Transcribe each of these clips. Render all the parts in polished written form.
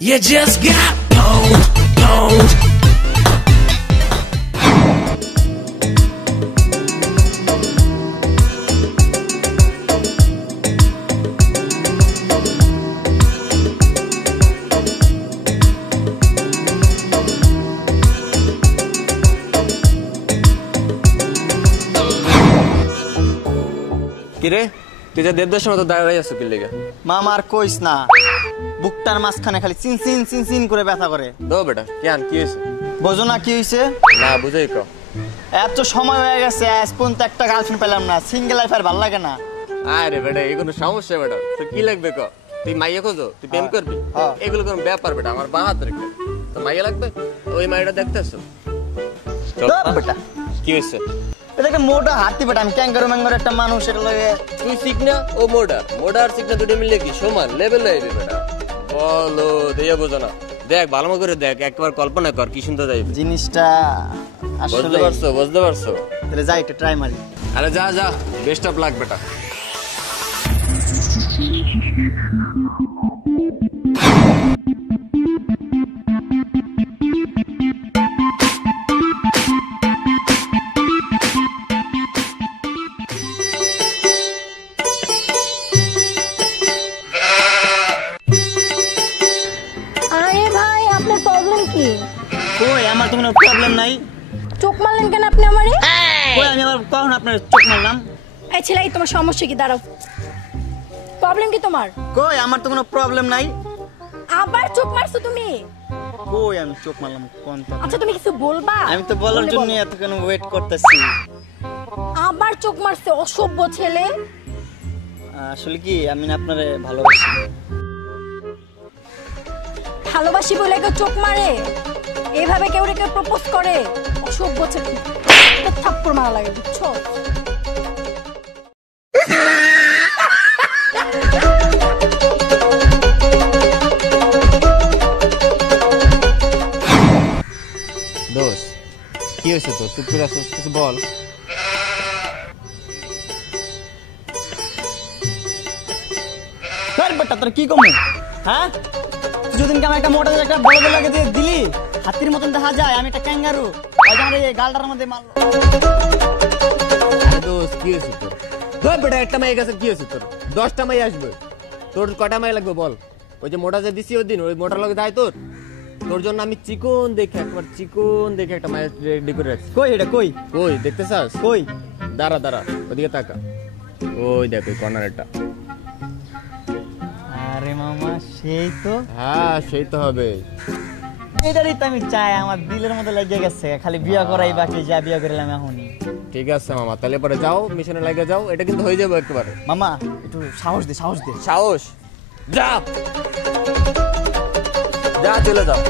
You just got pwned. কিরে তুই যে দেড় দশের মতো দাঁড়াই আছো কি লেগে? মামার কইস না, বুকটার মাঝখানে খালি চিন চিন চিন চিন করে ব্যথা করে। দো বেটা কেন কি হয়েছে? বোঝো না কি হয়েছে? না বুঝাই কও। এত সময় হয়ে গেছে আজ পর্যন্ত একটা গার্লফ্রেন্ড পেলাম না। সিঙ্গেল লাইফ আর ভালো লাগে না। আরে বেটা এই কোনো সমস্যা বেটা, তো কি লাগবে ক? তুই মাইয়া খোঁজো, তুই প্রেম করবি, এগুলো কোনো ব্যাপার বেটা, আমার বাহাদুর একটা। তো মাইয়া লাগবে, ওই মাইয়াটা দেখতেছো? বেটা কি হয়েছে? এটা একটা মোটা হাতি বেটা, আমি ক্যাঙ্গারু ম্যাঙ্গারু একটা মানুষ, এটা লগে তুই শিখনা ও মোডা আর শিখনা দুটো মিললে কি সমান লেভেল হইবে বেটা? বলো দেয়া বোঝো না, দেখ ভালো করে দেখ, একবার কল্পনা কর কি সুন্দর যাইবে জিনিসটা। বুঝতে পারছো? তাহলে যাই একটু ট্রাই মারি। আরে যা যা, বেস্ট অফ লাক বেটা। আরে ভাই আপনার প্রবলেম কি? কই আমার তো কোনো প্রবলেম নাই। চোখ মারলেন কেন আপনি আমারে? কই আমি আবার কখন আপনার চোখ মারলাম? এই ছেলে, এই তোমার সমস্যা কি? দাঁড়াও, প্রবলেম কি তোমার? কই আমার তো কোনো প্রবলেম নাই। আবার চোখ মারছো তুমি? কই আমি চোখ মারলাম কোন? আচ্ছা তুমি কিছু বলবা? আমি তো বলার জন্য এতক্ষণ ওয়েট করতেছি। আবার চোখ মারছে, অসভ্য ছেলে। আসলে কি আমি না আপনারে ভালোবাসি। ভালোবাসি বলে কেউ চোখ মারে? এইভাবে কেউ কেউ প্রপোজ করে? অসভ্য ছেলে, একটা থাপ্পড় মারা লাগে, বুঝছো? দোষ কি হয়েছে তোর? চুপ করে আসছিস, কিছু বল। বেটা তোর কি কমে? হ্যাঁ তুই যদি আমার একটা মোটা একটা বড় লাগে দিয়ে দিলি, হাতির মতন দেখা যায় আমি একটা ক্যাঙ্গারু, আমার এই গালটার মধ্যে মারলো। দোষ কি হয়েছে তোর? ধর বেটা একটা মাই গেছে, কি হয়েছে তোর? 10টা মাই আসবে, তোর কটা মাই লাগবে বল? ওই যে মোটা যে দিছি ওই দিন, ওই মোটার লগে যায় তোর? তোর জন্য আমি চিকন দেখে একটা মাই রেডি করে রাখছি। কই এটা কই? কই দেখতে চাস? কই? দাঁড়া ওদিকে তাকা, ওই দেখ ওই কর্নারটা। আরে মামা সেই তো। হ্যাঁ সেই তো হবে। এটারই তো আমি চাই, আমার দিলের মধ্যে লেগে গেছে, খালি বিয়া করাই বাকি, যা বিয়া করলাম এখনই। ঠিক আছে মামা, তাহলে পরে যাও মিশনে লাগে যাও, এটা কিন্তু হয়ে যাবে একেবারে। মামা একটু সাহস দে। সাহস যা যা, চলে যাও।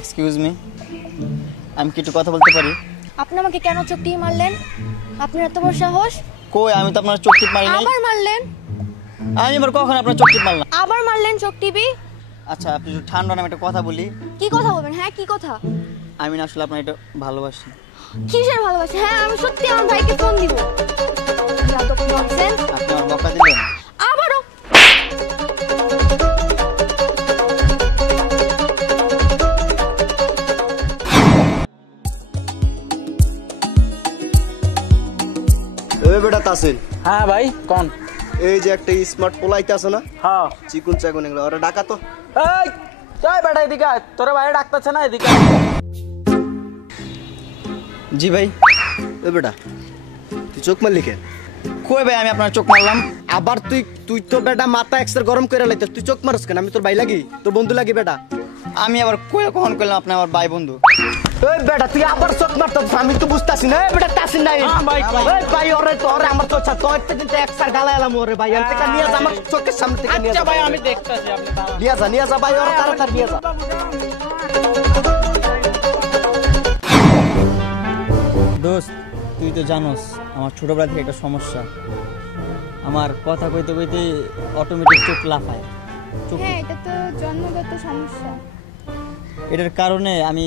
এক্সকিউজ মি, আমি কি একটু কথা বলতে পারি? আপনি আমাকে কেন চোখ দিয়ে মারলেন? আপনার এত বড় সাহস? কই আমি তো আপনার চোখ টিপ মারি নাই। আবার মারলেন? আমি এবার কখন আপনার চোখ টিপ মারলাম? আবার মারলেন চোখ টিপি? আচ্ছা আপনি একটু ঠান্ডা, আমি একটা কথা বলি। কি কথা বলবেন? হ্যাঁ কি কথা? আমি না আসলে আপনার এটা ভালোবাসি। কিসের ভালোবাসা? হ্যাঁ আমি সত্যি আমার ভাইকে ফোন দিব। আপনি আমার বকা দিলেন? আবারও? এ বেটা তাসিল, হ্যাঁ ভাই কোন? এই যে একটা স্মার্ট পোলাইতে আছে না, হ্যাঁ চিকুন চাকুন এগুলো ওরা ডাকা তো। এই যাই বেটা এদিকে আয়, তোরে বাইরে ডাকতেছে না, এদিকে। জি ভাই। এ বেটা তুই চোখ মারলি কেন? কই ভাই আমি আপনার চোখ মারলাম? আবার তুই তো বেটা মাথা এক্সট্রা গরম করে লাইতে, তুই চোখ মারস কেন? আমি তোর ভাই লাগি, তোর বন্ধু লাগি বেটা। আমি আবার কখন করলাম আপনি আমার ভাই বন্ধু? এই বেটা তুই আবার চোখ মারতাস, আমি তো বুঝতাছি না। এই বেটা তাসিল নাই ভাই, এই ভাই ওরে তো ওরে আমার তো তো একটা এক্সট্রা গালা এলাম ওরে ভাই, আমি থেকে নিয়ে যা আমার চোখের সামনে থেকে নিয়ে যা। আচ্ছা ভাই আমি দেখতাছি, আপনি নিয়ে যা ভাই ওরে তাড়াতাড়ি নিয়ে যা। দোস্ত তুই তো জানোস আমার ছোটবেলা থেকে একটা সমস্যা, আমার কথা কইতে কইতে অটোমেটিক চোখ লাফায়। চোখ হ্যাঁ এটা তো জন্মগত সমস্যা। এটার কারণে আমি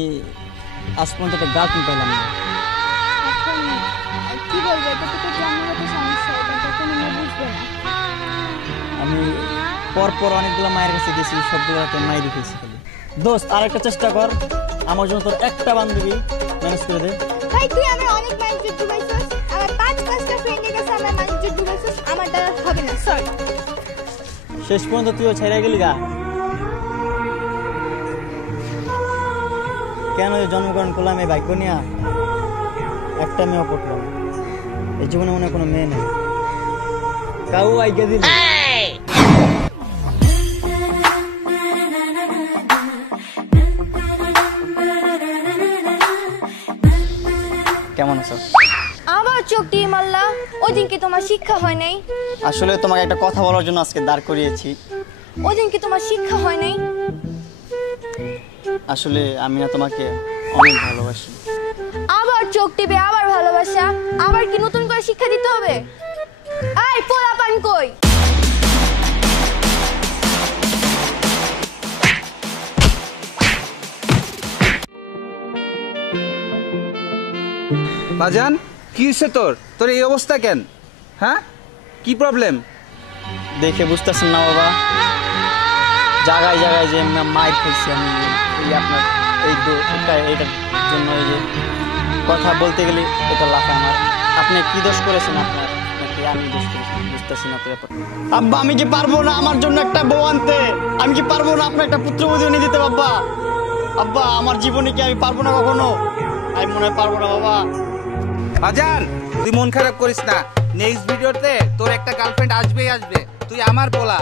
আজ পর্যন্ত একটা গার্লফ্রেন্ড পেলাম না। এখন কি বলবো, এটা তো তোর জন্মগত সমস্যা, এটা তো কোনো মেয়ে বুঝবে না। আমি পরপর অনেকগুলো মায়ের কাছে গেছি, সবগুলোকে মাই রেখেছি খালি। দোস্ত আরেকটা চেষ্টা কর, আমার জন্য তোর একটা বান্ধবী ম্যানেজ করে দে। ভাই তুই আমার অনেক মাইন্ডে ডুবাইছিস, আমার 5-5টা ফ্রেন্ডের কাছে আমার মাইন্ডে ডুবাইছিস, আমার দ্বারা হবে না, সরি। শেষ পর্যন্ত তুইও ছেড়ে গেলি গা। কেন জন্মগ্রহণ করলাম এই ভাগ্য নিয়ে? একটা মেয়েও পড়লাম, এই জীবনে মনে হয় কোনো মেয়ে নেই। কাউ আইগে দিল। কেমন আছো? আবার চোখ দিয়ে মারলা, ওই দিন কি তোমার শিক্ষা হয় নাই? আসলে তোমাকে একটা কথা বলার জন্য আজকে দাঁড় করিয়েছি। ওই দিন কি তোমার শিক্ষা হয় নাই? আসলে আমি না তোমাকে অনেক ভালোবাসি। আবার চোখ টিপে আবার ভালোবাসা, আবার কি নতুন করে শিক্ষা দিতে হবে? এই পোলাপান কই? বাজান কি হয়েছে তোর? তোর এই অবস্থা কেন? হ্যাঁ, কি প্রবলেম? দেখে বুঝতেছেন না বাবা, জায়গায় জায়গায় যে মাইর খেয়েছি আমি এই আপনার এইটার জন্য। এই যে কথা বলতে গেলে এটা লাফা আমার। আপনি কি দোষ করেছেন আপনার, নাকি আমি দোষ করেছি বুঝতেছি না তো ব্যাপার। আব্বা আমি কি পারবো না আমার জন্য একটা বউ আনতে? আমি কি পারবো না আপনার একটা পুত্রবধূ এনে দিতে বাবা? আব্বা আমার জীবনে কি আমি পারবো না কখনো? আমি মনে হয় পারবো না বাবা। বাজান তুই মন খারাপ করিস না, নেক্সট ভিডিওতে তোর একটা গার্লফ্রেন্ড আসবেই আসবে, তুই আমার পোলা।